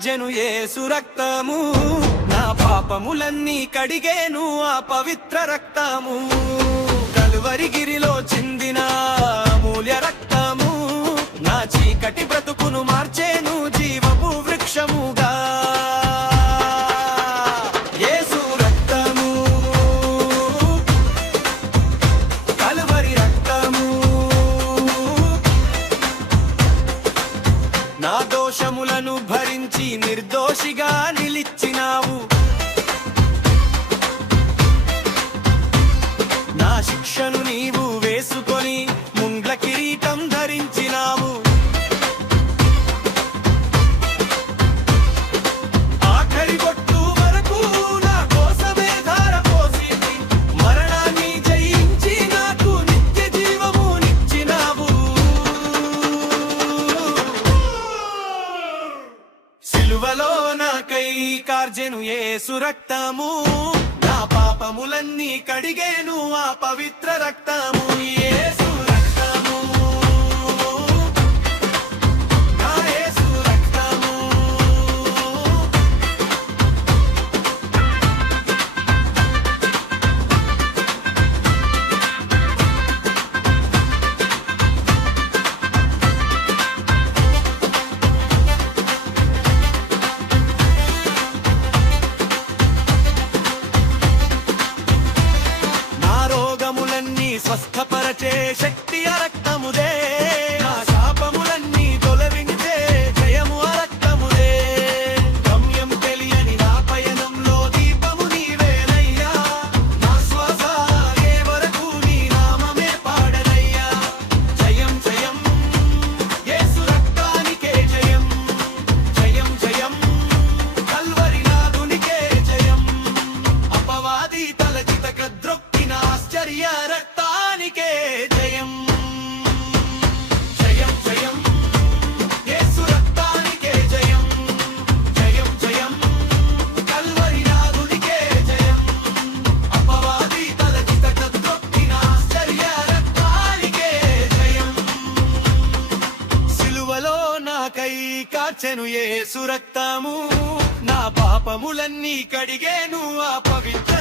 కార్జెను యేసు రక్తము, నా పాపములన్నీ కడిగేను ఆ పవిత్ర రక్తము. కలువరిగిరిలో చిందిన అమూల్య రక్తము, నా చీకటి బ్రతుకును మార్చేను జీవపు వృక్షముగా. యేసు రక్తము, కలువరి రక్తము, నా దోషములను భరించి నిర్దోషిగా నిలిచినావు. నా శిక్షను నీవు వేసుకొని ముండ్ల కిరీటం ధరించినావు. ఆఖరి బొట్టు వరకు నా కోసమే ధార పోసి మరణాన్ని జయించి నాకు నిత్య జీవము నిచ్చినావు. సిలువలో నాకై కార్జెను యేసు రక్తము, నా పాపములన్నీ కడిగేను ఆ పవిత్ర రక్తము. యేసు రక్తము, నా యేసు రక్తము. స్వస్థపరచే శక్తి ఆ రక్తముదే, నా శాపములన్నీ తొలగించే జయము ఆ రక్తముదే. గమ్యం తెలియని నా పయనంలో దీపము నీవేనయ్యా, నా శ్వాస ఆగే వరకు నీ నామమే పాడనయ్యా. జయం జయం యేసు రక్తానికే జయం, జయం జయం కల్వరి నాదునికే జయం. అపవాది తలచిత కద్రొక్కిన ఆశ్చర్య రక్తానికే జయం, జయం జయం యేసు రక్తానికే జయం, జయం జయం కల్వరి నాదునికే జయం. అపవాది తలచిత కద్రొక్కిన ఆశ్చర్య రక్తానికే జయం. సిలువలో నాకై కార్చెను యేసు రక్తము, నా పాపములన్నీ కడిగేను ఆ పవిత్ర